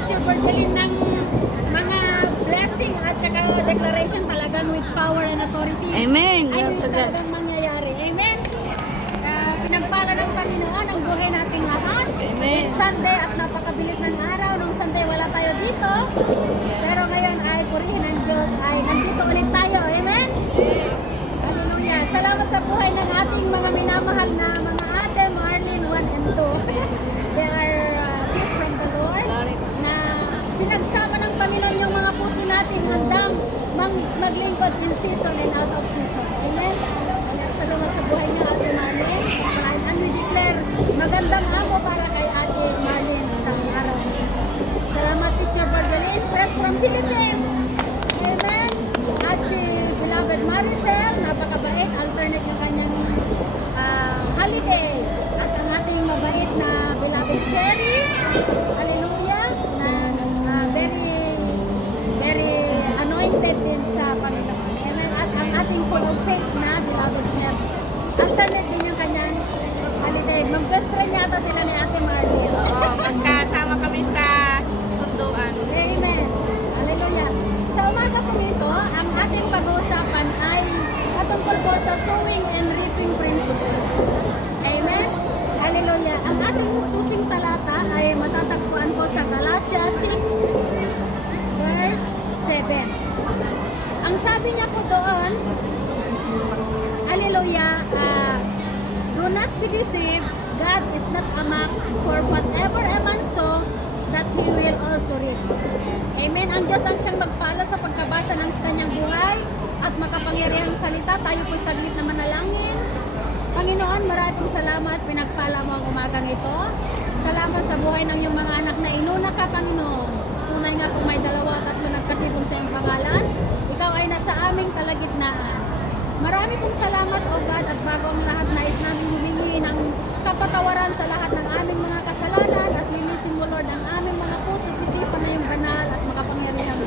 Teacher Bergelin ng mga blessing at saka declaration talagang with power and authority. Amen. Ay, Glory to God. talagang mangyayari. Amen. Pinagpala ng Panginoon ang buhay nating lahat. Amen. It's Sunday at napakabilis ng araw. Nung Sunday wala tayo dito. Pero ngayon ay purihin ng Diyos ay nandito ulit tayo. Amen. Hallelujah. Salamat sa buhay ng ating mga minamahal na mga ate, Marlene 1 and 2. They are gift from the Lord na pinagsama ng Panginoon yung mga puso natin handang maglingkod in season and out of season. Amen. Salamat sa buhay niya, Ate Marlene. And we declare magandang amo para kay Ate Marlene sa araw. Salamat, Teacher Bergelin, fresh from Philippines. Amen. At si beloved Maricel, napakabait, alternate yung kanyang holiday. At ang ating mabait na beloved Cherry, hallelujah, na very anointed din sa Panginoon. Amen. At ang ating full of faith na beloved Nebs. Alternate din yung kanyang holiday. Mag-best friend yata sila ni Ate Marlene. Oo, magkasama kami sa sunduan. Amen. Hallelujah. Sa umaga po nito, ang ating pag-uusapan ay patungkol po sa sowing and reaping principle. Amen. Hallelujah. Ang ating susing talata ay matatagpuan po sa Galatia 6 verse 7. Ang sabi niya po doon, hallelujah, do not be deceived, God is not a mock, for whatever a man sows, that he will also reap. Amen. Ang Diyos ang siyang magpala sa pagkabasa ng kanyang buhay at makapangyarihang salita. Tayo po saglit na manalangin. Panginoon, maraming salamat. Pinagpala mo ang umagang ito. Salamat sa buhay ng iyong mga anak na inuna ka, Panginoon. Tunay nga kung may 2 at 3 nagkatipon sa iyong pangalan, ikaw ay nasa aming kalagitnaan. Marami pong salamat, O God, at bago ang lahat, nais namin humingi ng kapatawaran sa lahat ng aming mga kasalanan at linisin mo, Lord, ang aming mga puso at isipan na yung banal at makapangyarihang.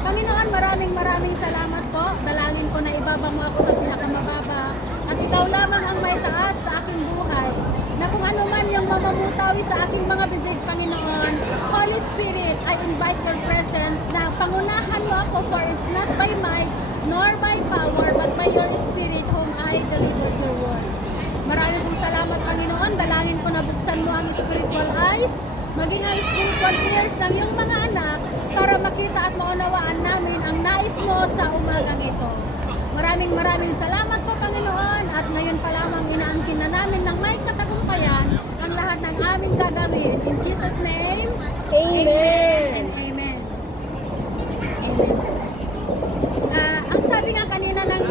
Panginoon, maraming salamat po. Dalangin ko na ibaba mo ako sa pinakamababa at ikaw lamang ang may taas sa aking buhay. Na kung ano man yung mamamutawi sa aking mga bibig, Panginoon, Holy Spirit, I invite your presence na pangunahan mo ako, for it's not by might nor by power, but by your Spirit whom I deliver your word. Maraming pong salamat, Panginoon. Dalangin ko na buksan mo ang spiritual eyes, maging ang spiritual ears ng iyong mga anak para makita at maunawaan namin ang nais mo sa umagang ito. Maraming salamat po, Panginoon. At ngayon pa lamang inaangkin na namin ng may katagumpayan ang lahat ng aming gagawin. In Jesus' name, Amen. Amen. Ang sabi nga kanina ng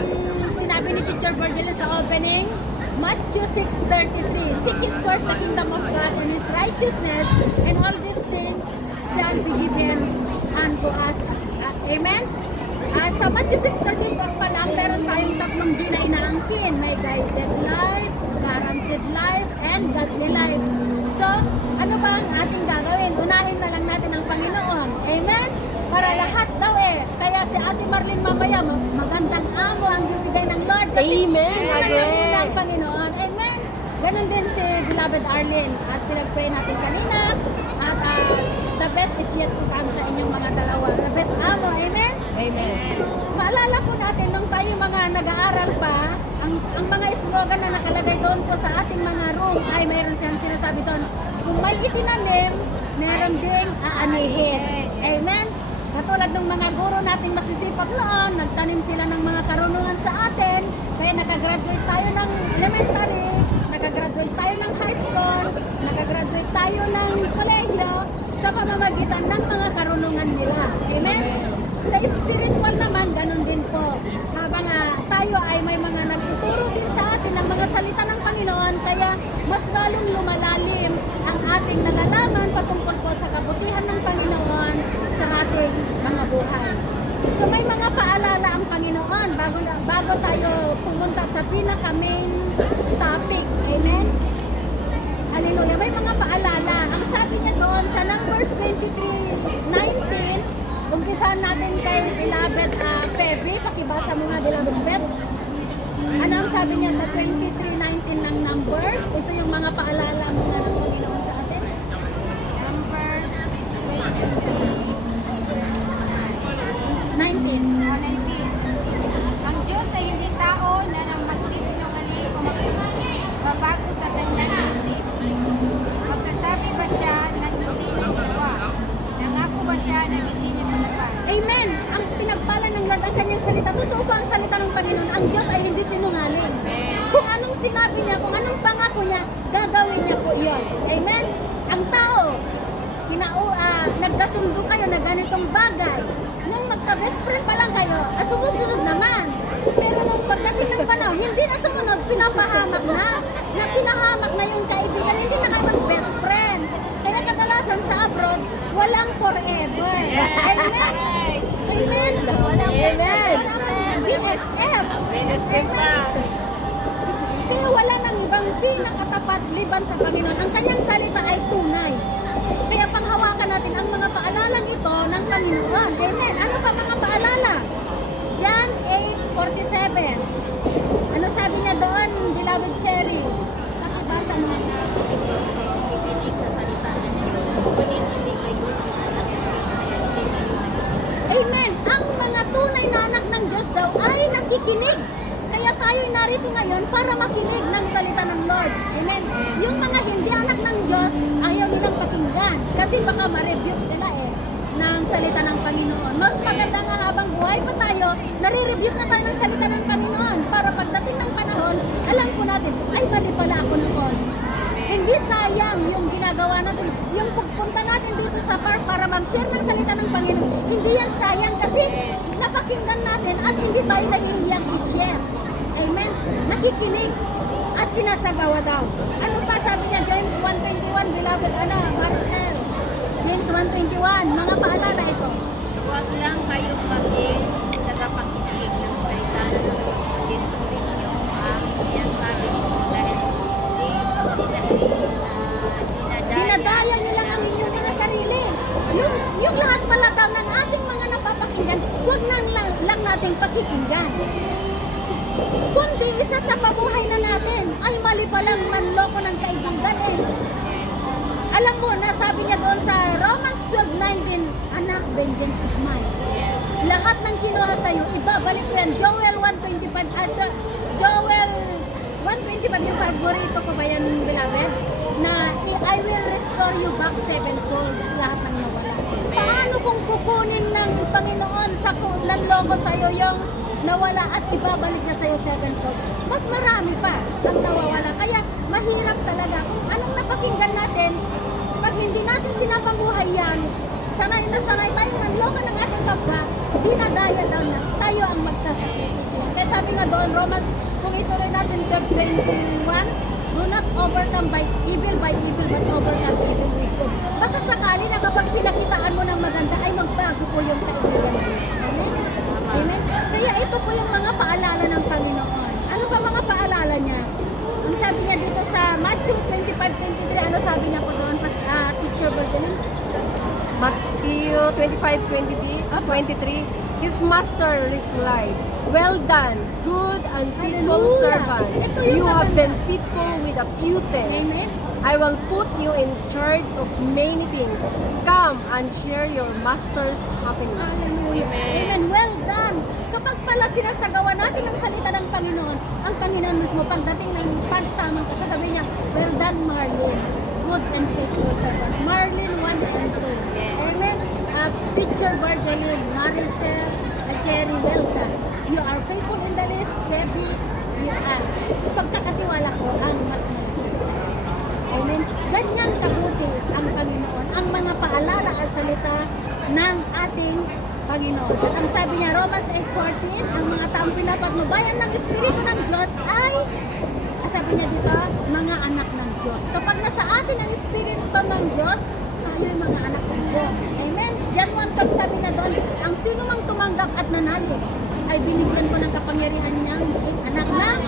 sinabi ni Teacher Bergelin sa opening, Matthew 6:33, seek ye first the kingdom of God and His righteousness, and all these things shall be given unto us. Amen? Sa Matthew 6:13 pa lang, meron tayong 3 G na inaangkin. May guided life, guaranteed life, and godly life. So, ano ba ang ating gagawin? Unahin na lang natin ang Panginoon. Amen? Para lahat daw Kaya si Ate Marlene mamaya, magandang amo ang bibigay ng Lord. Kasi Amen. Amen. Ang Panginoon. Amen. Ganon din si beloved Arlene. At pinag-pray natin kanina. At the best is yet to come sa inyong mga dalawa. The best amo. Amen. Amen. Maalala po natin nung tayo mga nag-aaral pa, ang mga slogan na nakalagay doon po sa ating mga room ay mayroon siyang sinasabi doon, kung may itinanim, meron ding aanihin. Amen. Katulad ng mga guro nating masisipag noon, nagtanim sila ng mga karunungan sa atin, kaya nakagraduate tayo ng elementary, nakagraduate tayo ng high school, nakagraduate tayo ng kolehiyo, sa pamamagitan ng mga karunungan nila. Amen? Sa spiritual naman, ganun din po. Habang tayo ay may mga nagtuturo din sa atin ng mga salita ng Panginoon, kaya mas lalong lumalalim ang ating nalalaman patungkol po sa kabutihan ng Panginoon sa ating mga buhay. So may mga paalala ang Panginoon bago tayo pumunta sa pinaka-main topic. Amen? Hallelujah. May mga paalala. Ang sabi niya doon sa Numbers 23:19, umpisahan natin kay beloved Pepe. Pakibasa mo nga, beloved Peps. Ano ang sabi niya sa 23:19 ng Numbers? Ito yung mga paalala mo na ng Panginoon sa atin. Numbers 23:19. ang tao, nagkasundo kayo na ganitong bagay. Nung magka-best friend pa lang kayo, sumusunod naman. Pero nung pagdating ng panahon, hindi na sumunod, pinapahamak na. Na pinahamak na yung kaibigan, hindi na kayo mag-best friend. Kaya kadalasan sa abroad, walang forever. Amen? Amen? Walang forever. BFF. Kaya wala nang ibang pinakatapat liban sa Panginoon. Ang kanyang salita ay tunay. Kaya panghawakan natin ang mga paalalang ito ng Panginoon. Amen. Ano pa mga paalala? John 8:47. Ano sabi niya doon, beloved Cherry? Nakabasa mo. Kikinig sa salita ng Diyos. Ngunit hindi kayo ang anak ng Diyos, kaya hindi kayo nakikinig. Amen. Ang mga tunay na anak ng Diyos daw ay nakikinig. Kaya tayo'y narito ngayon para makinig ng salita ng Lord. Amen. Yung mga hindi anak ng Diyos, ayaw nilang pakinggan. Kasi baka ma-rebuke sila ng salita ng Panginoon. Mas maganda nga habang buhay pa tayo, nare-rebuke na tayo ng salita ng Panginoon. Para pagdating ng panahon, alam po natin, ay mali pala ako noon. Hindi sayang yung ginagawa natin. Yung pagpunta natin dito sa park para mag-share ng salita ng Panginoon, hindi yan sayang kasi napakinggan natin at hindi tayo nahihiyang i-share. Amen? Nakikinig at sinasagawa daw. Ano pa sabi niya? James 1:21, beloved Maricel. James 1:21, mga paalala ito. Huwag lang kayong maging tagapakinig ng salita ng Diyos, kundi sundin niyo ang sinasabi ko dahil Dinadaya niyo lang ang inyong mga sarili. Yung lahat pala daw ng ating mga napapakinggan, huwag lang nating pakikinggan. Kundi isa sa pabuhay na natin, ay mali palang manloko ng kaibigan Alam mo, nasabi niya doon sa Romans 12:19, anak, vengeance is mine. Lahat ng kinuha sa'yo, ibabalik ko yan. Joel 1:25, Joel 1:25 yung paborito ko ba yan, beloved? Na I will restore you back sevenfold lahat ng nawala. Paano kung kukunin ng Panginoon sa lanloko sa'yo yung nawala at ibabalik niya sa'yo sevenfold? Mas marami pa ang nawawala. Kaya mahirap talaga kung anong napakinggan natin. Pag hindi natin sinapabuhay yan, sanay na sanay tayong nanloko ng ating kapwa, dinadaya daw na tayo ang magsasakripisyo. Kaya sabi nga doon, Romans, kung ituloy natin 12:21, do not overcome by evil, but overcome evil with good. Baka sakali na kapag pinakitaan mo ng maganda, ay magbago po yung kaibigan mo. Amen? Amen? Kaya ito po yung mga paalala ng Panginoon. Ano pa mga paalala niya? Ang sabi niya dito sa Matthew 25:23, ano sabi niya po doon, Teacher Virgin? Matthew 25:23, his master replied, well done, good and faithful Hallelujah. servant. Ito yung You have maganda. been faithful with a few things. Amen. I will put you in charge of many things. Come and share your master's happiness. Hallelujah. Amen. Well done. Kapag pala sinasagawa natin ang salita ng Panginoon, ang Panginoon mismo, pagdating ng pagtamang sasabihin niya, well done, Marlene. Good and faithful servant. Marlene 1 and 2. Amen. Teacher Virgin, Maricel, Cherry, well done. You are faithful in the least, Debbie, you are. Pagkakatiwala ko ang mas malaki sa iyo. Amen. Ganyan kabuti ang Panginoon. Ang mga paalala at salita ng ating Panginoon. At ang sabi niya, Romans 8:14, ang mga taong pinapagnubayan ng Espiritu ng Diyos ay, sabi niya dito, mga anak ng Diyos. Kapag nasa atin ang Espiritu ng Diyos, tayo ay mga anak ng Diyos. Amen. John 1:12 sabi na doon, ang sino mang tumanggap at nanalig, ay binigyan ko ng kapangyarihan niyang maging anak ng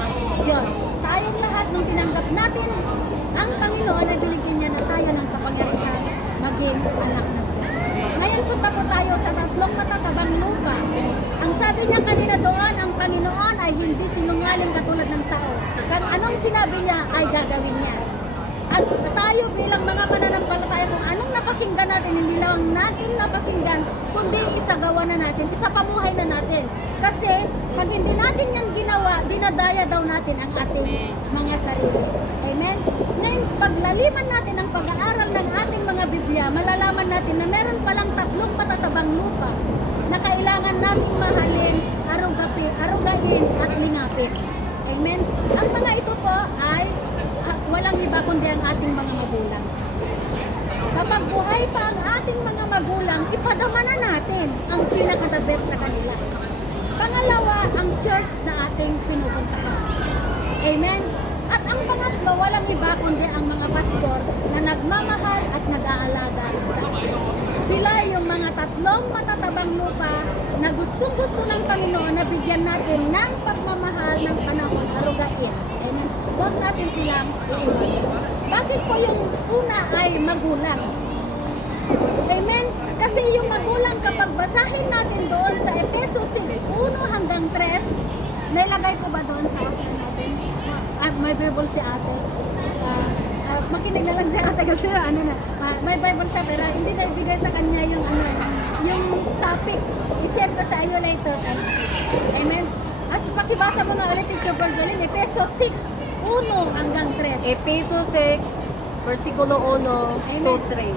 Diyos. Tayong lahat nung tinanggap natin ang Panginoon ay binigyan niya na tayo ng kapangyarihan maging anak ng Diyos. Ngayon punta po tayo sa tatlong matatabang lupa. Ang sabi niya kanina doon, ang Panginoon ay hindi sinungaling katulad ng tao. Kung anong sinabi niya ay gagawin niya. At tayo bilang mga mananampalataya, kung anong napakinggan natin, hindi lang natin napakinggan, kundi isagawa na natin, isapamuhay na natin. Kasi pag hindi natin yan ginawa, dinadaya daw natin ang ating mga sarili. Amen? Ngayon, paglaliman natin ang pag-aaral ng ating mga Biblia, malalaman natin na meron palang tatlong matatabang lupa na kailangan nating mahalin, arugain at lingapin. Amen? Ang mga ito po ay walang iba kundi ang ating mga magulang. habang buhay pa ang ating mga magulang, ipadama na natin ang pinaka-the best sa kanila. Pangalawa, ang church na ating pinupuntahan. Amen? At ang pangatlo, walang iba kundi ang mga pastor na nagmamahal at nag-aalaga sa atin. Sila yung mga tatlong matatabang lupa na gustong-gusto ng Panginoon na bigyan natin ng pagmamahal ng panahon, arugain. Amen? Huwag natin silang iiwanan. Bakit po yung una ay magulang? Amen? Kasi yung magulang, kapag basahin natin doon sa Efeso 6:1 hanggang 3, nailagay ko ba doon sa atin natin? May Bible si ate. Makinig na lang si ate kasi may Bible siya pero hindi na ibigay sa kanya yung yung topic. I-share ko sa iyo later. Amen? As pakibasa mo na ulit Teacher Berjolin, Efeso 6:1 hanggang 3. Efeso 6, versikulo 1 to 3.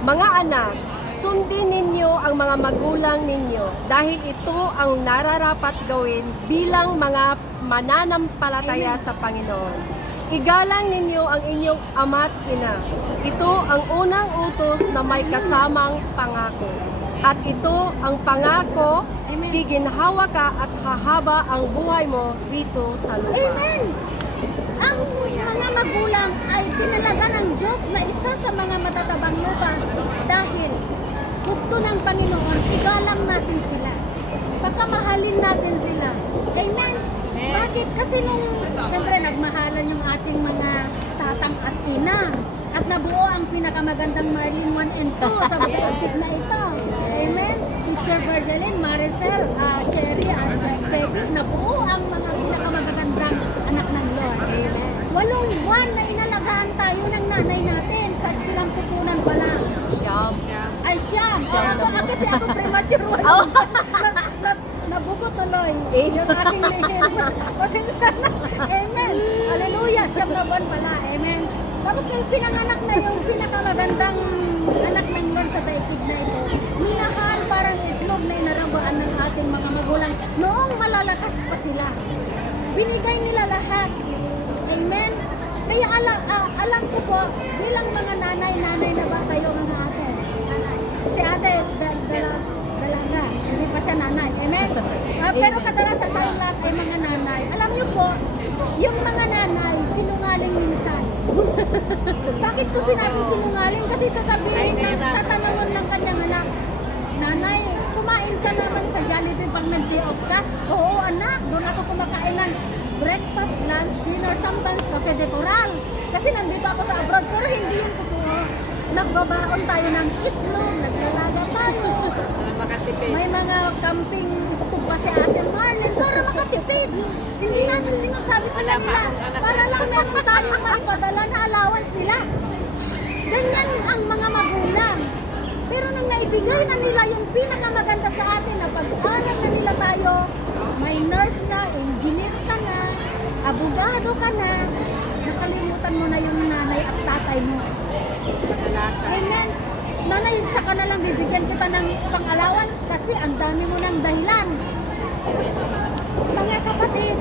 Mga anak, sundin ninyo ang mga magulang ninyo dahil ito ang nararapat gawin bilang mga mananampalataya sa Panginoon. Igalang ninyo ang inyong ama't ina. Ito ang unang utos na may kasamang pangako. At ito ang pangako, giginhawa ka at hahaba ang buhay mo dito sa lupa. Amen! Ang mga magulang ay tinalaga ng Diyos na isa sa mga matatabang lupa dahil gusto ng Panginoon, igalang natin sila. Pagkamahalin natin sila. Amen? Bakit? Kasi nung, syempre, nagmahalan yung ating mga tatang at ina. At nabuo ang pinakamagandang Marlene 1 and 2 sa daigdig na ito. Amen? Teacher Berjolin, Maricel, Cherry, at Peggy, nabuo ang mga pinakamagandang anak ng Lord. Amen. 8 buwan na inalagaan tayo ng nanay natin sa silang pupunan pa lang. Siyam. Ay, siyam. Siyam na po. Kasi ako premature one. Nabuko tuloy. Eh. Yung aking lihim. Pasensya na. Amen. Hallelujah. Siyam na buwan pala. Amen. Tapos nung pinanganak na yung pinakamagandang anak ng Lord sa daigdig na ito, minahal parang itlog na inarabaan ng ating mga magulang noong malalakas pa sila. Binigay nila lahat. Amen. Kaya alam ko po, bilang mga nanay na ba kayo mga ate? Si ate, dalaga. Hindi pa siya nanay. Amen? Pero kadalasan tayong lahat ay mga nanay. Alam niyo po, yung mga nanay, sinungaling minsan. Bakit ko sinabing sinungaling? Kasi sasabihin tatanungan ng kanyang anak, Nanay, kumain ka naman sa Jollibee pag nag-day off ka? Oo anak, doon ako kumakain ng breakfast, lunch, dinner, sometimes cafe de coral. Kasi nandito ako sa abroad, pero hindi yung totoo. Nagbabaon tayo ng itlog, naglalaga tayo. May mga camping stoop pa si Ate Marlene para makatipid. Hindi natin sinasabi sa kanila para lang meron tayong maipadala na allowance nila. Ganyan ang mga magulang. Pero nang naibigay na nila yung pinakamaganda sa atin na pag-aral na nila tayo, may nurse na, engineer ka na, abogado ka na, nakalimutan mo na yung nanay at tatay mo. Amen. Nanay, isa ka na lang bibigyan kita ng pang-allowance kasi ang dami mo ng dahilan. Mga kapatid,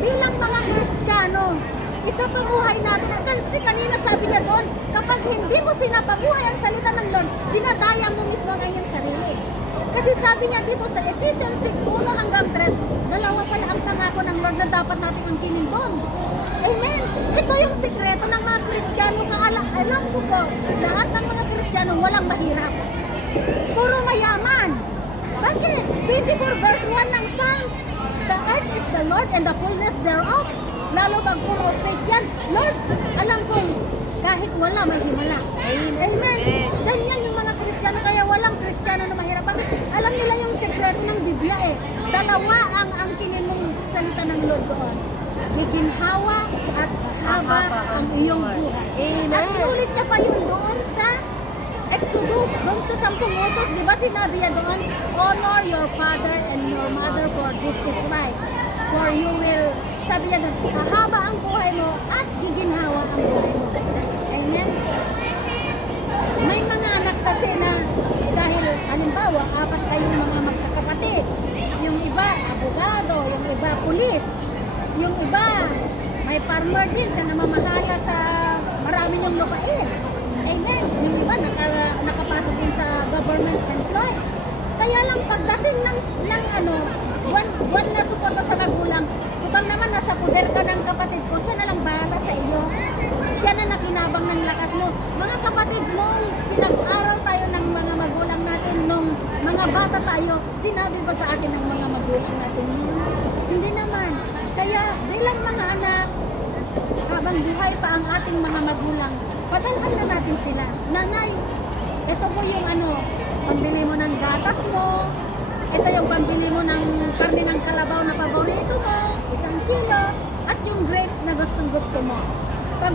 bilang mga Kristiyano, isa pa buhay natin. Kasi kanina sabi niya doon, kapag hindi mo sinapabuhay ang salita ng Lord, dinadaya mo mismo ang iyong sarili. Kasi sabi niya dito sa Ephesians 6:1 hanggang 3, dalawa pala ang pangako ng Lord na dapat natin angkinin doon. Amen. Ito yung sikreto ng mga Kristiyano. Alam ko po, lahat ng mga Kristiyano walang mahirap. Puro mayaman. Bakit? 24 verse 1 ng Psalms. The earth is the Lord and the fullness thereof. Lalo pag puro fake yan. Lord, alam ko, kahit wala, may himala. Amen. Ganyan yung mga Kristiyano, kaya walang Kristiyano na mahirap. Bakit? Alam nila yung sekreto ng Biblia eh. Dalawa ang angkinin mong salita ng Lord doon. Giginhawa at haba ang iyong buhay. Amen. At inulit niya pa yun doon sa Exodus, doon sa 10 utos, di ba sinabi niya doon, honor your father and your mother for this is right. For you will, sabi niya doon, hahaba ang buhay mo at giginhawa ang buhay mo. Amen? May mga anak kasi na, dahil halimbawa, 4 kayong mga magkakapatid. Yung iba, abogado, yung iba, pulis. Yung iba, may farmer din, siya namamahala sa marami niyong lupain. Amen? Yung government employee. Kaya lang pagdating ng ano, buwan na suporta sa magulang, total naman nasa poder ka ng kapatid ko, siya na lang bahala sa iyo. Siya na nakinabang ng lakas mo. Mga kapatid, nung pinag-aral tayo ng mga magulang natin, nung mga bata tayo, sinabi ba sa atin ng mga magulang natin yun? Hindi naman. Kaya bilang mga anak, habang buhay pa ang ating mga magulang, padalhan na natin sila. Nanay, ito po yung ano, pambili mo ng gatas mo, ito yung pambili mo ng karne ng kalabaw na paborito mo, 1 kilo, at yung grapes na gustong-gusto mo. Pag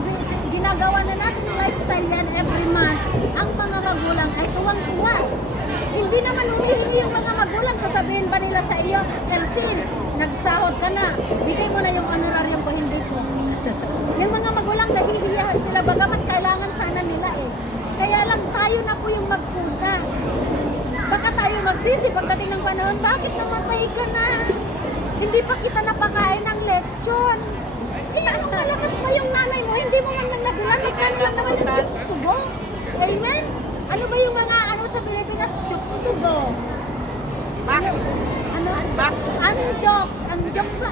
ginagawa na natin yung lifestyle yan every month, ang mga magulang ay tuwang-tuwa. Hindi naman humihingi yung mga magulang, sasabihin ba nila sa iyo, Elsie, nagsahod ka na, bigay mo na yung honorarium ko, hindi ko. Yung mga magulang nahihiya sila, bagamat kailangan sana nila eh. Kaya lang tayo na po yung magpusa. Baka tayo magsisi pagdating ng panahon, bakit namatay ka na? Hindi pa kita napakain ng lechon. Eh, anong malakas pa yung nanay mo? Hindi mo man naglabilan, nagkano lang naman yung chokes to go. Amen? Ano ba yung mga ano sa Pilipinas? Chokes to go. Max. Ano? Max. Ang jokes ba?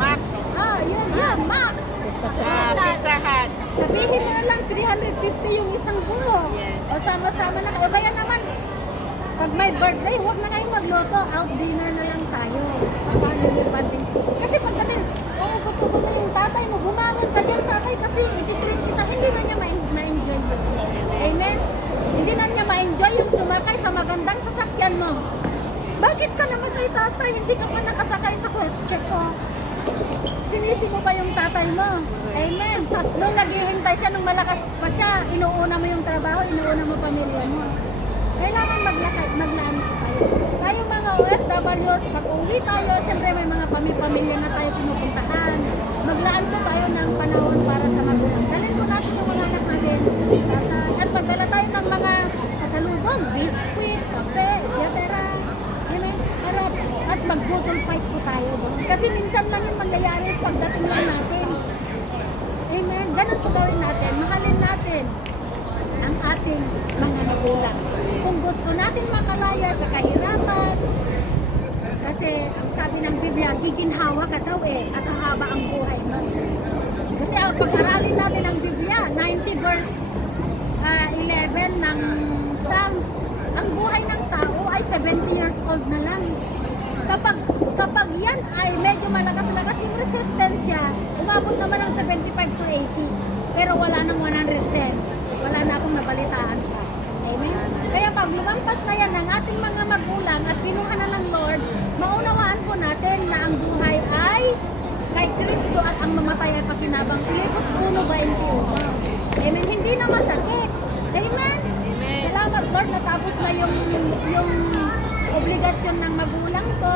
Max. Ah, yun, Max. Pizza Hut. Sabihin mo na lang 350 yung isang bulo. Yes. O sama-sama na kayo. Kaya naman, pag may birthday, huwag na kayong magluto. Out dinner na lang tayo. Paano yung banding? Kasi pagdating, gutom yung tatay mo, bumangon ka dyan tatay kasi ititreat kita. Hindi na niya ma-enjoy yun. Amen? Hindi na niya ma-enjoy yung sumakay sa magandang sasakyan mo. Bakit ka naman kay tatay? Hindi ka pa nakasakay sa kotse ko. Sinisi mo pa yung tatay mo. Amen. Nung naghihintay siya, nung malakas pa siya, inuuna mo yung trabaho, inuuna mo pamilya mo. Kailangan maglaan po tayo. Tayo mga OFWs, pag uwi tayo, siyempre may mga pamilya na tayo pinupuntahan. Maglaan po tayo ng panahon para sa magulang. Dalhin po natin yung mga anak natin. At magdala tayo ng mga kasalubong, biskuit, kape, etc. Amen. At mag-bottle fight po tayo. Kasi minsan lang yung mangyayari sa pagdating lang natin. Amen. Ganun po gawin natin. Mahalin natin ang ating mga magulang. Kung gusto natin makalaya sa kahirapan, kasi ang sabi ng Biblia, giginhawa ka daw at hahaba ang buhay mo. Kasi ang pag-aralin natin ang Biblia, 90 verse 11 ng Psalms, ang buhay ng tao ay 70 years old na lang. Kapag yan ay medyo malakas-lakas yung resistensya, umabot naman ng 75 to 80. Pero wala nang 110. Wala na akong nabalitaan pa. Amen? Kaya pag lumampas na yan ng ating mga magulang at kinuha na ng Lord, maunawaan po natin na ang buhay ay kay Kristo at ang mamatay ay pakinabang. Filipos 1:21. Amen? Hindi na masakit. Amen? Amen. Salamat Lord, natapos na yung obligasyon ng magulang ko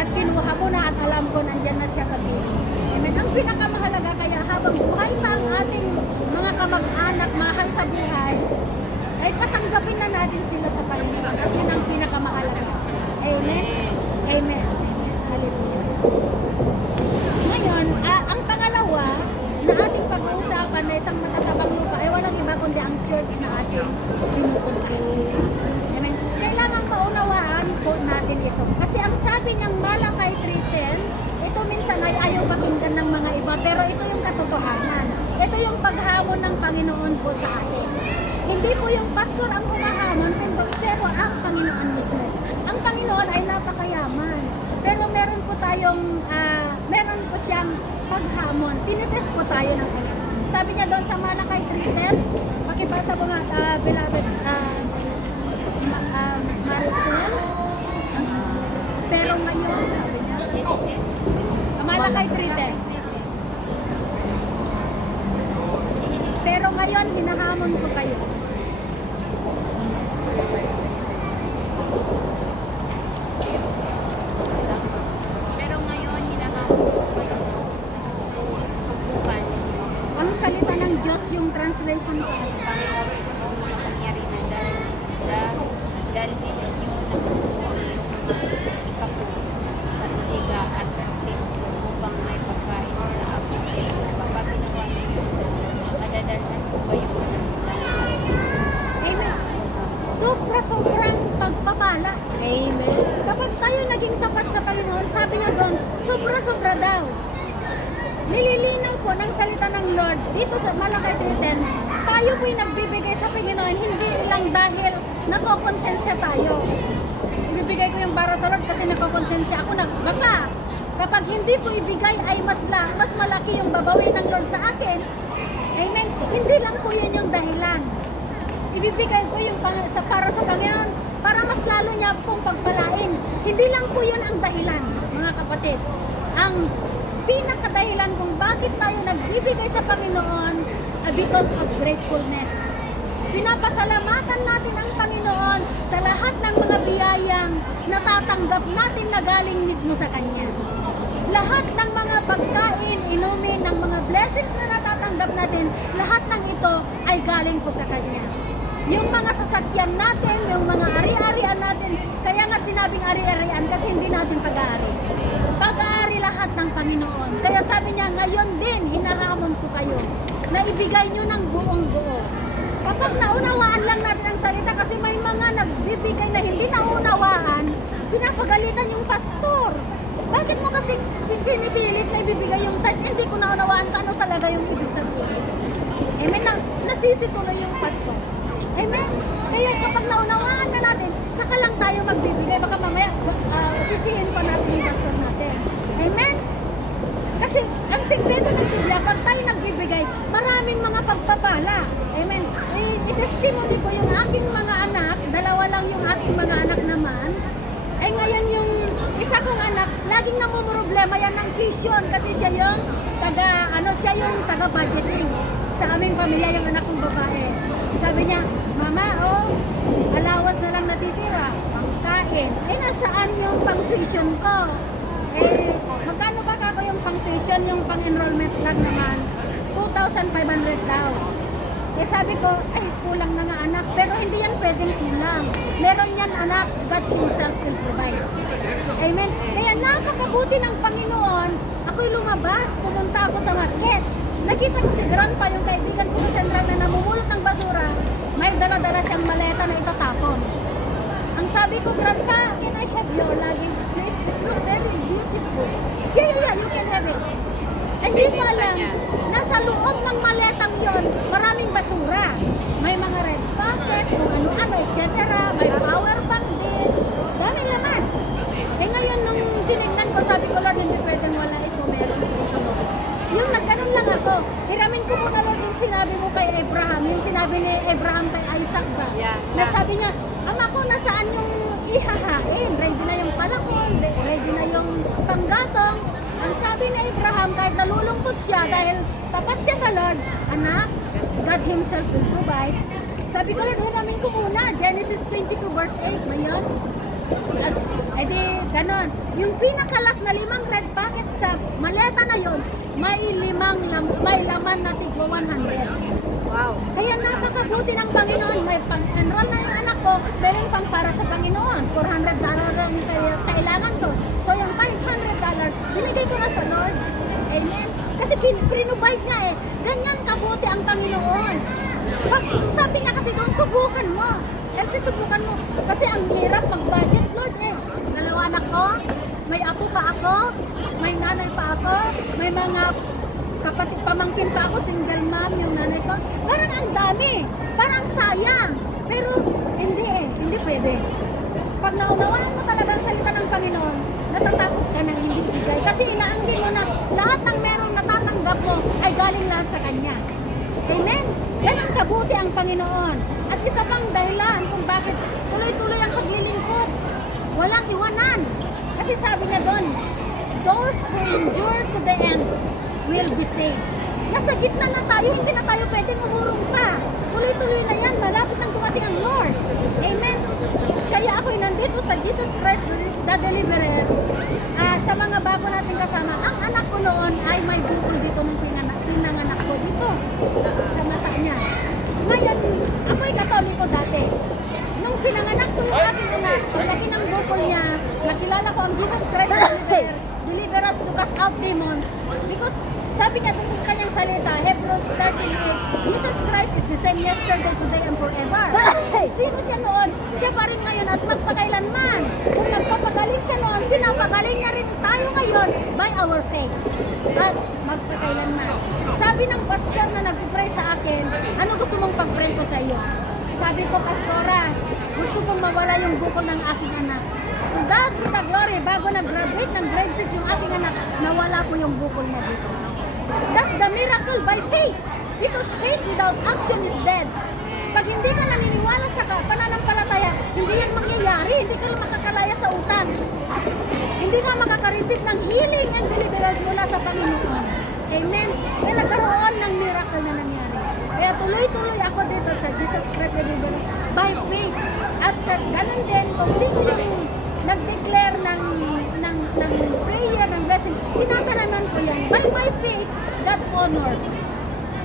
at kinuha ko na at alam ko nandyan na siya sa piling. Amen. Ang pinakamahalaga kaya habang buhay pa ang ating mga kamag-anak, mahal sa buhay, ay patanggapin na natin sila sa Panginoon at yun ang pinakamahalaga. Amen? Amen. Hallelujah. Ngayon, ang pangalawa na ating pag-uusapan na isang matatabang lupa ay walang iba kundi ang church na ating pinupunta. Amen. Kailangan maunawaan po natin ito. Kasi ang sabi ng Malakay 3:10, ito minsan ay ayaw pakinggan ng mga iba, pero ito yung katotohanan. Ito yung paghamon ng Panginoon po sa atin. Hindi po yung pastor ang humahamon, pero ang Panginoon mismo. Ang Panginoon ay napakayaman. Pero meron po siyang paghamon. Tinitest po tayo ng Panginoon. Sabi niya doon sa Malakay 3:10, makibasa mo nga, beloved Marisol. Pero ngayon, sabi niya, Malakay 3:10. Pero ngayon, hinahamon ko kayo. Pero ngayon, hinahamon ko kayo. Subukan ninyo. Ang salita ng Diyos, yung translation ko. Ang makapangyarihan dalhin ninyo ng buhay mga ikapo sa liga at templo upang may pagkain sa aking templo. Kapag ginawa ninyo ito, madadalhan ko kayo ng Amen. Sobra sobrang pagpapala. Amen. Kapag tayo naging tapat sa Panginoon, sabi nga doon, sobra-sobra daw. Nililinaw po ng salita ng Lord dito sa Malakay 3:10. Tayo po'y nagbibigay sa Panginoon, hindi lang dahil nakokonsensya tayo. Ibibigay ko yung para sa Lord kasi nakokonsensya ako na baka kapag hindi ko ibigay ay mas malaki yung babawin ng Lord sa akin. Amen. Hindi lang po yun yung dahilan. Ibibigay ko yung para sa Panginoon para mas lalo niya kong pagpalain. Hindi lang po yun ang dahilan, mga kapatid. Ang pinakadahilan kung bakit tayo nagbibigay sa Panginoon because of gratefulness. Pinapasalamatan natin ang Panginoon sa lahat ng mga biyayang natatanggap natin na galing mismo sa Kanya. Lahat ng mga pagkain, inumin, ng mga blessings na natatanggap natin, lahat ng ito ay galing po sa Kanya. Yung mga sasakyan natin, yung mga ari-arian natin, kaya nga sinabing ari-arian kasi hindi natin pag-aari. Pag-aari lahat ng Panginoon. Kaya sabi niya, ngayon din, hinahamon ko kayo na ibigay nyo ng buong buo. Kapag naunawaan lang natin ang salita, kasi may mga nagbibigay na hindi naunawaan, pinapagalitan yung pastor. Bakit mo kasi pinipilit na ibibigay yung tithes? Hindi ko naunawaan kung ano talaga yung ibig sabihin. Amen. Nasisituloy yung pastor. Amen. Kaya kapag naunawaan na natin, saka lang tayo magbibigay. Baka mamaya sisihin pa natin yung pastor natin. Amen. Kasi ang sikreto ng Biblia, pag tayo nagbibigay, maraming mga pagpapala. Amen. I-testimony ko yung aking mga anak, dalawa lang yung aking mga anak naman. Ay ngayon yung isa kong anak, laging namumroblema yan ng tuition kasi siya yung taga-budgeting sa aming pamilya, yung anak kong babae. Sabi niya, Mama, allowance na lang natitira, pangkain. Nasaan yung pang-tuition ko? Magkano ba kako yung pang-tuition, yung pang-enrollment lang naman? 2,500 daw. Sabi ko, kulang na nga anak. Pero hindi yan pwedeng kulang. Meron yan anak, God Himself will provide. Amen. Kaya napakabuti ng Panginoon. Ako'y lumabas, pumunta ako sa market. Nakita ko si Grandpa, yung kaibigan ko sa Central na namumulot ng basura. May dala-dala siyang maleta na itatapon. Ang sabi ko, Grandpa, can I have your luggage please? It's look very beautiful. Yeah, you can have it. Hindi mo alam, nasa loob ng maletang yon, maraming basura. May mga red bucket, kung ano-ano, etc. May power bank din. Dami naman. Ngayon, nung tinignan ko, sabi ko, Lord, hindi pwedeng wala ito, meron ito. Yung nagganon lang ako, hiramin ko muna, Lord, yung sinabi mo kay Abraham, yung sinabi ni Abraham kay Isaac ba? Na sabi niya, Ama ko, nasaan yung ihahain? Ready na yung palakol, ready na yung panggatong. Ang sabi ni Abraham, kahit nalulungkot siya dahil tapat siya sa Lord, anak, God Himself will provide. Sabi ko, Lord, hiramin ko muna. Genesis 22 verse 8, mayon. Ganon. Yung pinakalas na 5 red packets sa maleta na yon, may laman na tigwa 100. Wow. Kaya napakabuti ng Panginoon. May pang-enroll na yung anak ko, meron pang para sa Panginoon. $400 ang kailangan ko. So yung $500, binigay ko na sa Lord. Amen. Kasi pinrovide niya eh. Ganyan kabuti ang Panginoon. Pag sabi niya kasi doon, subukan mo. Kasi subukan mo. Kasi ang hirap mag-budget, Lord eh. 2 anak ko, may apo pa ako, may nanay pa ako, may mga kapatid, pamangkin pa ako, single mom, yung nanay ko. Parang ang dami. Parang sayang. Pero hindi pwede. Pag naunawaan mo talaga ang salita ng Panginoon, natatakot ka nang hindi bigay. Kasi inaanggin mo na lahat ng merong natatanggap mo ay galing lahat sa Kanya. Amen? Ganun kabuti ang Panginoon. At isa pang dahilan kung bakit tuloy-tuloy ang paglilingkod. Walang iwanan. Kasi sabi niya doon, those who endure to the end will be saved. Nasa gitna na tayo, hindi na tayo pwedeng umurong pa. Tuloy-tuloy na yan, malapit nang dumating ang Lord. Amen? Kaya ako'y nandito sa Jesus Christ the Deliverer. Sa mga bago natin kasama, ang anak ko noon ay may bukol dito nung pinanganak ko dito. Sa mata niya. Ngayon, ako'y katoliko dati. Nung pinanganak ko yung aking anak, ang laki ng bukol niya, nakilala ko ang Jesus Christ the Deliverer. Deliver us to cast out demons. Because sabi niya dun sa kanyang salita, Hebrews 13:8, Jesus Christ is the same yesterday, today, and forever. sino siya noon, siya pa rin ngayon at magpakailanman. Kung nagpapagaling siya noon, pinapagaling niya rin tayo ngayon by our faith. At magpakailanman. Sabi ng pastor na nag-pray sa akin, ano gusto mong pag-pray ko sa iyo? Sabi ko, Pastora, gusto kong mawala yung bukol ng aking anak. To God be the glory, bago nag-graduate ng grade 6 yung aking anak, nawala po yung bukol na dito. That's the miracle by faith. Because faith without action is dead. Pag hindi ka naniniwala sa pananampalataya, hindi yan mangyayari, hindi ka makakalaya sa utang. Hindi ka makaka-receive ng healing and deliverance mula sa Panginoon. Amen? Kaya nagkaroon ng miracle na nangyari. Kaya tuloy-tuloy ako dito sa Jesus Christ Deliverer by faith. At ganun din, kung sino yung nag-declare ng prayer, ng blessing, tinatanaman ko yan. By faith, God honor.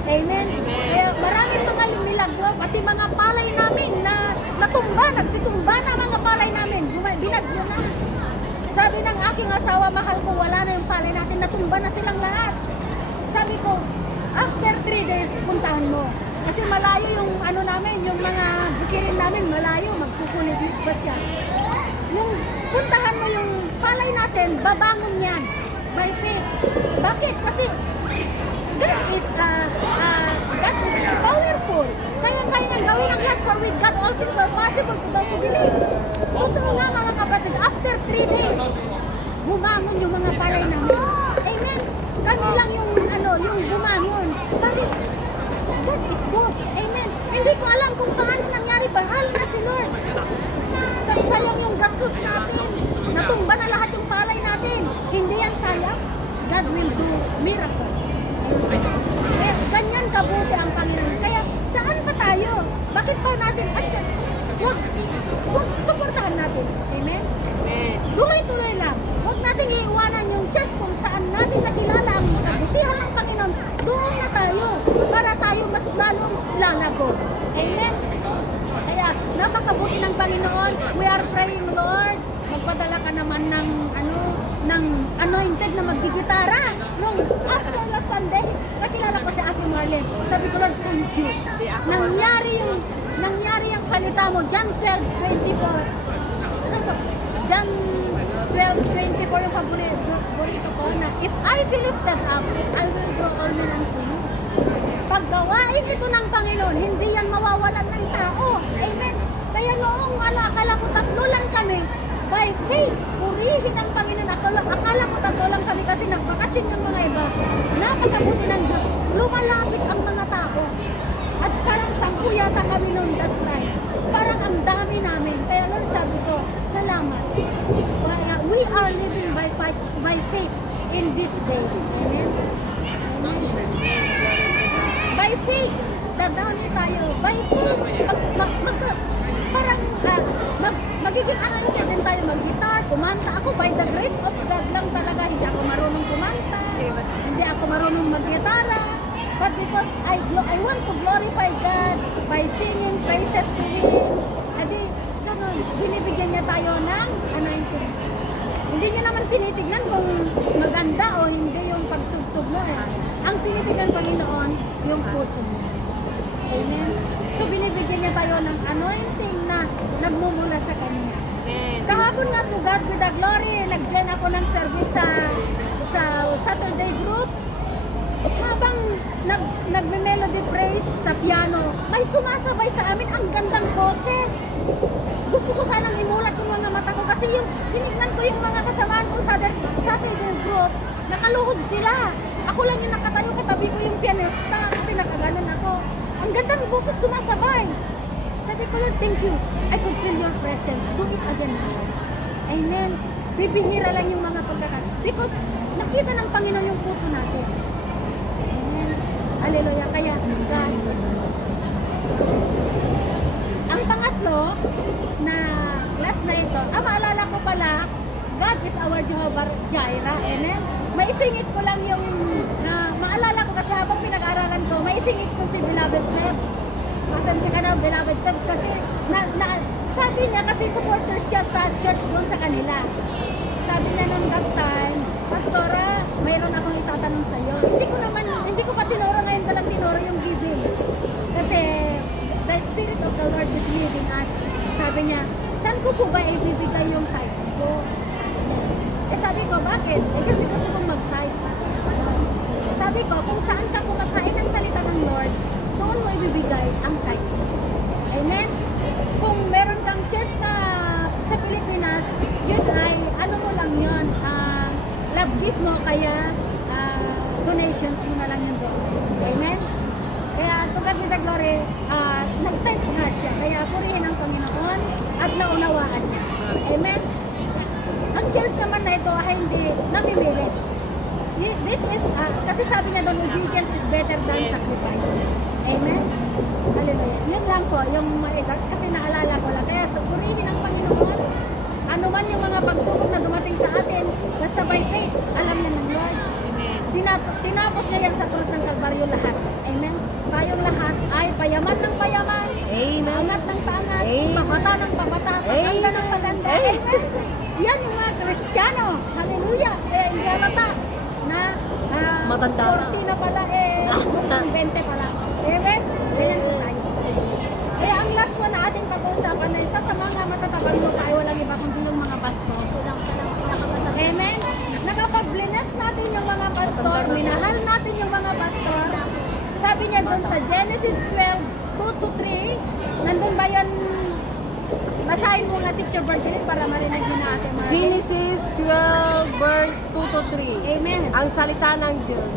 Amen? Kaya maraming mga milagro, pati mga palay namin na natumba, nagsitumba na mga palay namin. Binagyo na. Sabi ng aking asawa, mahal ko, wala na yung palay natin, natumba na silang lahat. Sabi ko, after 3 days, puntahan mo. Kasi malayo yung ano namin, yung mga bukirin namin, malayo, magkukulit pa siya. Yung puntahan mo yung palay natin, babangon yan. By faith. Bakit? Kasi God is powerful. Kaya nga gawin ang lahat, for with God all things are possible to those who believe. Totoo nga mga kapatid, after 3 days, bumangon yung mga palay namin. Amen? Kami lang yung bumangon. Bakit? God is good. Amen? Hindi ko alam kung paano nangyari. Bahal na si Lord. Sayang yung gastos natin. Natumba na lahat yung palay natin. Hindi yan sayang. God will do miracle. Kaya ganyan kabuti ang Panginoon. Kaya saan pa tayo? Bakit pa natin? At siya, huwag suportahan natin. Amen? Amen. Tuloy-tuloy lang. Huwag natin iiwanan yung church kung saan natin nakilala ang kabutihan ng Panginoon. Doon na tayo para tayo mas lalong lalago. Amen? Kaya napakabuti ng Panginoon. We are praying, Lord. Magpadala ka naman ng anointed na maggigitara. Nung after last Sunday, nakilala ko si Ate Marlene. Sabi ko, Lord, thank you. Nangyari yung salita mo, John 12:24. John 12:24 yung paborito ko na, if I be lifted up, I will draw all men unto you. Paggawain ito ng Panginoon, hindi yan mawawalan ng tao. Amen. Kaya noong akala ko 3 lang kami, by faith, purihin ang Panginoon. Akala ko 3 lang kami kasi nagbakasyon yung mga iba. Napakabuti ng Diyos. Lumalapit ang mga tao. At parang 10 yata kami noon that time. Parang ang dami namin. Kaya Lord, sabi ko, salamat. We are living by faith in these days. Amen? By faith, dadami tayo. By faith, magiging anointed din tayo mag-guitar, kumanta. Ako, by the grace of God lang talaga, hindi ako marunong kumanta, hindi ako marunong mag-gitara. But because I want to glorify God by singing praises to Him, adi, ganun, binibigyan niya tayo ng anointing. Hindi niya naman tinitignan kung maganda o hindi yung pagtugtog mo. Ang tinitignan Panginoon, yung puso mo. Amen? So binibigyan niya tayo ng anointing na nagmumula sa Kanya. Amen. Kahapon nga, to God be the glory, nag-join ako ng service sa Saturday group. Habang nagme-melody praise sa piano, may sumasabay sa amin ang gandang boses. Gusto ko sanang imulat yung mga mata ko kasi yung tinignan ko yung mga kasamaan ko sa Saturday group, nakaluhod sila. Ako lang yung nakatayo, katabi ko yung pianista kasi nakaganon ako. Ang gandang boses sumasabay. Sabi ko, Lord, thank you. I could feel your presence. Do it again, Lord. Amen. Bibihira lang yung mga pagkakataon. Because nakita ng Panginoon yung puso natin. Amen. Hallelujah. Kaya, God is good. Ang pangatlo, na last na ito, maalala ko pala, God is our Jehovah Jireh. Amen. Maisingit ko lang yung, maalala ko kasi habang pinag-aralan ko, maisingit ko si Beloved Pebs. Pasensya ka na, Beloved Pebs, kasi sabi niya kasi supporter siya sa church doon sa kanila. Sabi niya nung that time, Pastora, mayroon akong itatanong sa iyo. Hindi ko pa tinuro, ngayon ko lang tinuro yung giving. Kasi Spirit of the Lord is leading us. Sabi niya, saan ko po ba ibibigay yung tithes ko? Sabi niya. Sabi ko, bakit? Kasi gusto kong mag-tithes. Sabi ko, kung saan ka kumakain ng salita ng Lord, doon mo ibibigay ang tithes mo. Amen? Kung meron kang church na sa Pilipinas, yun ay, ano mo lang yun, love gift mo, kaya donations mo na lang yun doon. Amen? Kaya to God be the glory, nag-tithes nga siya. Kaya purihin ang Panginoon at naunawaan niya. Amen? Ang church naman na ito ay hindi namimili. This is, kasi sabi niya doon, obedience is better than sacrifice. Amen? Hallelujah. Yun lang po, yung maidag, kasi naalala ko lang. Kaya purihin ang Panginoon. Ano man yung mga pagsubok na dumating sa atin, basta by faith, alam niya ng Lord. Amen. Tinapos niya yan sa krus ng Kalbaryo lahat. Amen? Tayong lahat ay payaman ng payaman. Amen. Angat ng pangat, Amen. pabata ng pabata, paganda ng maganda. Amen. Yan yung mga Kristiyano. Hallelujah. Kaya hindi halata na Matanda na. 40 na pala mukhang 20 pala. Amen. Ganyan po tayo. Kaya ang last one na ating pag-uusapan na isa sa mga matatabang lupa ay walang iba kundi yung mga pastor. Amen. Nakapag-bless natin yung mga pastor, minahal natin yung mga pastor. Sabi niya doon sa Genesis 12, 2 to 3, nandun ba yan? Basahin mo nga, Teacher Bertilin, para marinig din natin. Genesis 12 verse 2 to 3. Amen. Ang salita ng Diyos.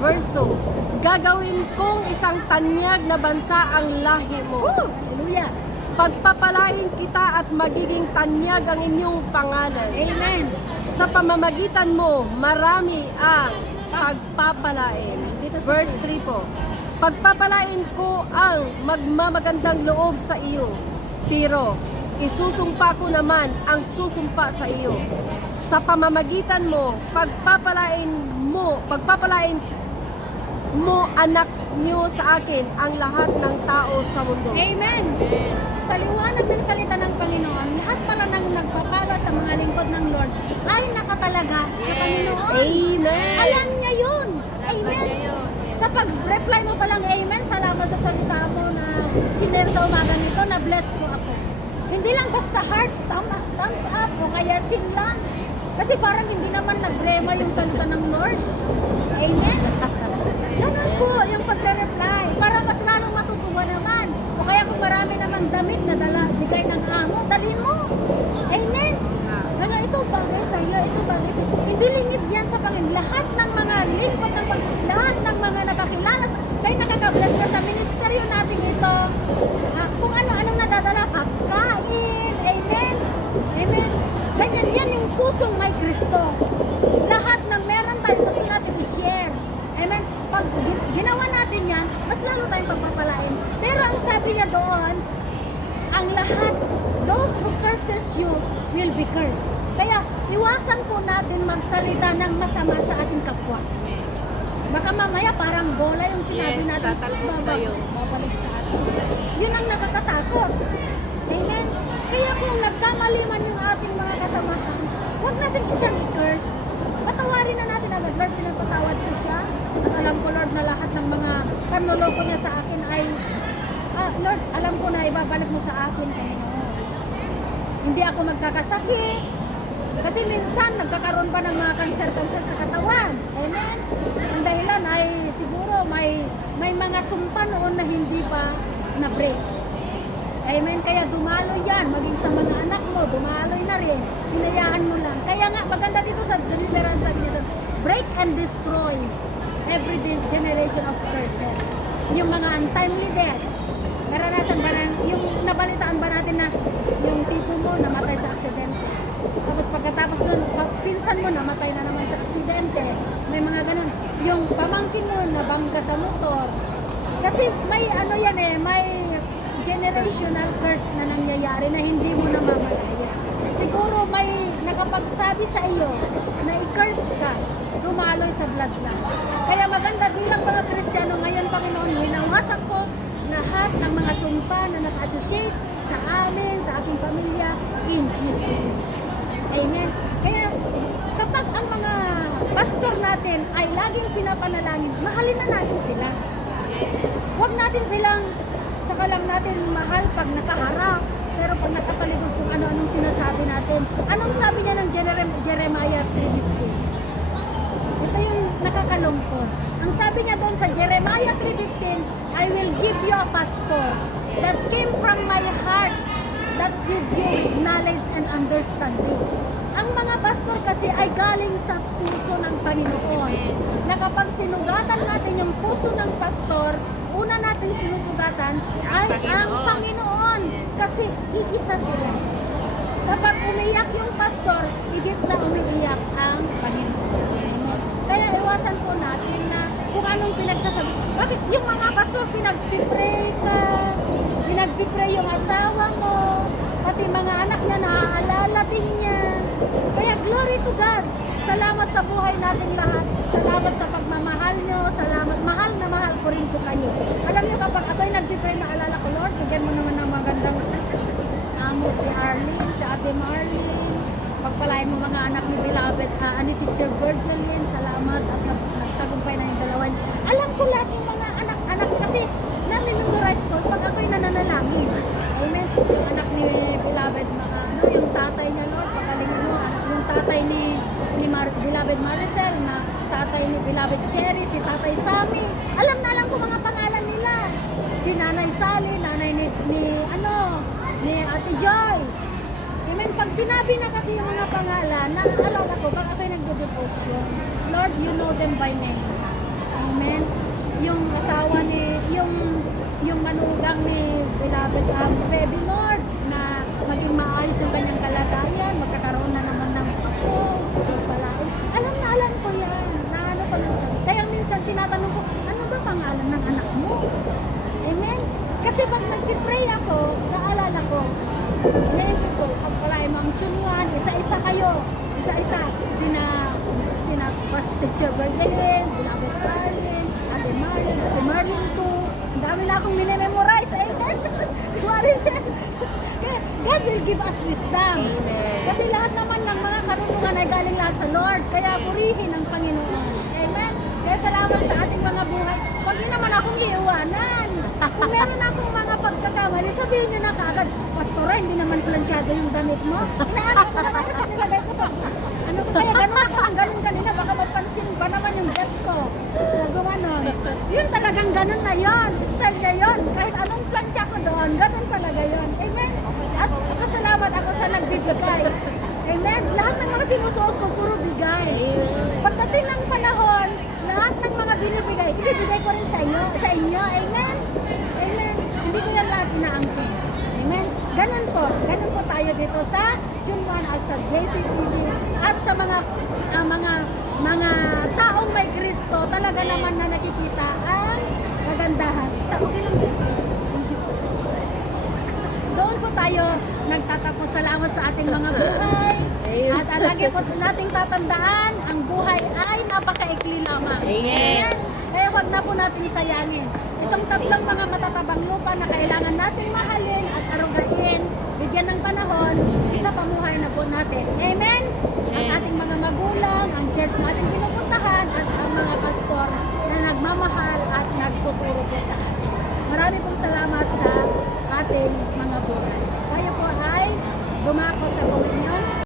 Verse 2. Gagawin kong isang tanyag na bansa ang lahi mo. Woo! Hallelujah. Pagpapalain kita at magiging tanyag ang inyong pangalan. Amen. Sa pamamagitan mo, marami ang pagpapalain. Dito sa Verse 3 po. Pagpapalain ko ang magmamagandang loob sa iyo, pero isusumpa ko naman ang susumpa sa iyo. Sa pamamagitan mo, pagpapalain mo anak niyo sa akin ang lahat ng tao sa mundo. Amen. Sa liwanag ng salita ng Panginoon, lahat pala ng nagpapala sa mga lingkod ng Lord ay nakatalaga sa Panginoon. Amen. Alam niya yun. Amen. Sa pag-reply mo palang amen, salamat sa salita mo na sinare sa umaga nito, na bless po ako. Hindi lang basta hearts, thumbs up o kaya sing lang. Kasi parang hindi naman nagrema yung salita ng Lord. Amen. Ganun po yung pagre-reply para mas lalong matutuwa naman. O kaya kung marami namang damit na dala, bigay ng amo, dalhin mo. Amen. Kaya ito bagay sa iyo, ito bagay sa iyo. Hindi lingid yan sa Panginoon. Lahat ng mga lingkod ng Panginoon, lahat ng mga nakakilala, kaya nakaka-bless ka sa ministeryo natin ito. Kung ano-anong nadadala, pagkain. Amen. Amen. Ganyan yan yung pusong may Kristo. Lahat ng meron tayo gusto natin i-share. Amen. Pag ginawa natin yan, mas lalo tayong pagpapalain. Pero ang sabi niya doon, ang lahat, those who curses you will be cursed. Kaya iwasan po natin magsalita ng masama sa ating kapwa. Baka mamaya parang bola yung sinabi Yes, natin, tatalbog sa'yo. babalik sa atin. Yun ang nakakatakot. Amen. Kaya kung nagkamali man yung ating mga kasamahan, huwag natin siyang i-curse. Patawarin na natin agad. Lord, pinapatawad ko siya. At alam ko, Lord, na lahat ng mga panloloko niya sa akin ay, Lord, alam ko na ibabalik mo sa akin, Panginoon. Hindi ako magkakasakit. Kasi minsan, nagkakaroon pa ng mga cancer-cancer sa katawan. Amen? Ang dahilan ay siguro may mga sumpa noon na hindi pa na-break. Amen? Kaya dumaloy yan. Maging sa mga anak mo, dumaloy na rin. Hinayaan mo lang. Kaya nga, maganda dito sa deliverance, sabi nito, break and destroy every generation of curses. Yung mga untimely death. Naranasan ba na, yung nabalitaan ba natin na yung tipo mo namatay sa aksidente? Tapos pagkatapos nun, pinsan mo namatay na naman sa aksidente. May mga ganun. Yung pamangkin mo nabangga sa motor. Kasi may ano yan may generational curse na nangyayari na hindi mo na mamalaya. Siguro may nakapagsabi sa iyo na i-curse ka, dumaloy sa bloodline. Kaya maganda bilang mga Kristiyano ngayon, Panginoon, winawasak ko lahat ng mga sumpa na naka-associate sa amin, sa aking pamilya, in Jesus' name. Amen. Kaya kapag ang mga pastor natin ay laging pinapanalangin, mahalin na natin sila. Huwag natin silang saka lang natin mahal pag nakaharap. Pero pag nakatalikod kung ano-anong sinasabi natin. Anong sabi niya ng Jeremiah 3:15? Ito yung nakakalungkot. Ang sabi niya doon sa Jeremiah 3:15, I will give you a pastor that came from my heart, that feed you with knowledge and understanding. Ang mga pastor kasi ay galing sa puso ng Panginoon. Na kapag sinugatan natin yung puso ng pastor, una natin sinusugatan ay ang Panginoon. Kasi iisa sila. Kapag umiyak yung pastor, higit na umiiyak ang Panginoon. Amen. Kaya iwasan po natin na kung anong pinagsasabi. Bakit yung mga pastor pinagpipray ka, pinagpipray yung asawa mo, pati mga anak niya naaalala din niya. Kaya glory to God. Salamat sa buhay natin lahat. Salamat sa pagmamahal nyo. Salamat. Mahal na mahal ko rin po kayo. Alam nyo kapag ako'y nagpipray na alala ko, Lord, bigyan mo naman ng magandang amo si Arlene, si Ate Marlene. Pagpalain mo mga anak ni Beloved, ni Teacher Virgilin. Salamat at nagtagumpay na yung dalawa. Alam ko lahat yung mga anak kasi nami-memorize ko pag ako'y nananalangin. Amen. Yung anak ni Beloved, yung tatay niya, Lord, pagalingin mo. Yung tatay ni Beloved Maricel, na tatay ni Beloved Cherry, si Tatay Sammy. Alam na alam ko mga pangalan nila. Si Nanay Sally, nanay ni Ate Joy. Amen. Pag sinabi na kasi yung mga pangalan, naaalala ko, pag ako'y nagde-devotion, Lord, you know them by name. Amen. Yung asawa ni, yung manugang ni Beloved Baby Lord, na maging maayos yung kanyang kalagayan, magkakaroon na naman ng ako, pagpalain. Alam ko yan. Naano ko lang sa. Kaya minsan tinatanong ko, ano ba pangalan ng anak mo? Amen? Kasi pag nagpipray ako, naalala ko, name ko, pagpalain mo ang Chunwan, isa-isa kayo. Isa-isa. Sina Teacher Virgilin, Beloved Marlene, Ate Marlene too. Ang dami na akong minememorize. Amen? Maricel. Kaya God will give us wisdom. Amen. Kasi lahat naman ng mga karunungan ay galing lahat sa Lord. Kaya purihin ang Panginoon. Amen? Kaya salamat sa ating mga buhay. Huwag niyo naman akong iiwanan. Kung meron akong mga pagkakamali, sabihin niyo na kaagad, Pastor, hindi naman planchado yung damit mo. Inaano ko naman kasi nilagay ko sa... Ano ko kaya ganun ako ng ganun kanina. Baka mapansin ba naman yung bet ko. Gumanon. Yun talagang ganun na yun. Style niya yun. Kahit anong plancha ko doon, ganun talaga yun. Amen? At pasalamat ako sa nagbibigay. Amen? Lahat ng mga sinusuot ko, puro bigay. Pagdating ng panahon, lahat ng mga binibigay, ibibigay ko rin sa inyo. Amen? Amen? Hindi ko yan lahat inaangkin. Amen? Ganun po tayo dito sa Junwan at sa JCTV at sa mga taong may Kristo, talaga naman na nakikita ang kagandahan. Okay lang din. Doon po tayo nagtatapos. Salamat sa ating mga buhay. At lagi po nating tatandaan, ang buhay ay napakaikli lamang. Amen. Kaya wag na po natin sayangin. Itong tatlong mga matatabang lupa na kailangan natin mahalin at arugain, bigyan ng panahon, isa pamuhay na po natin. Amen? Ang ating mga magulang, ang church na ating pinupuntahan, at ang mga pastor na nagmamahal at nagtuturo po sa atin. Marami pong salamat sa ating mga buhay. Tayo po ay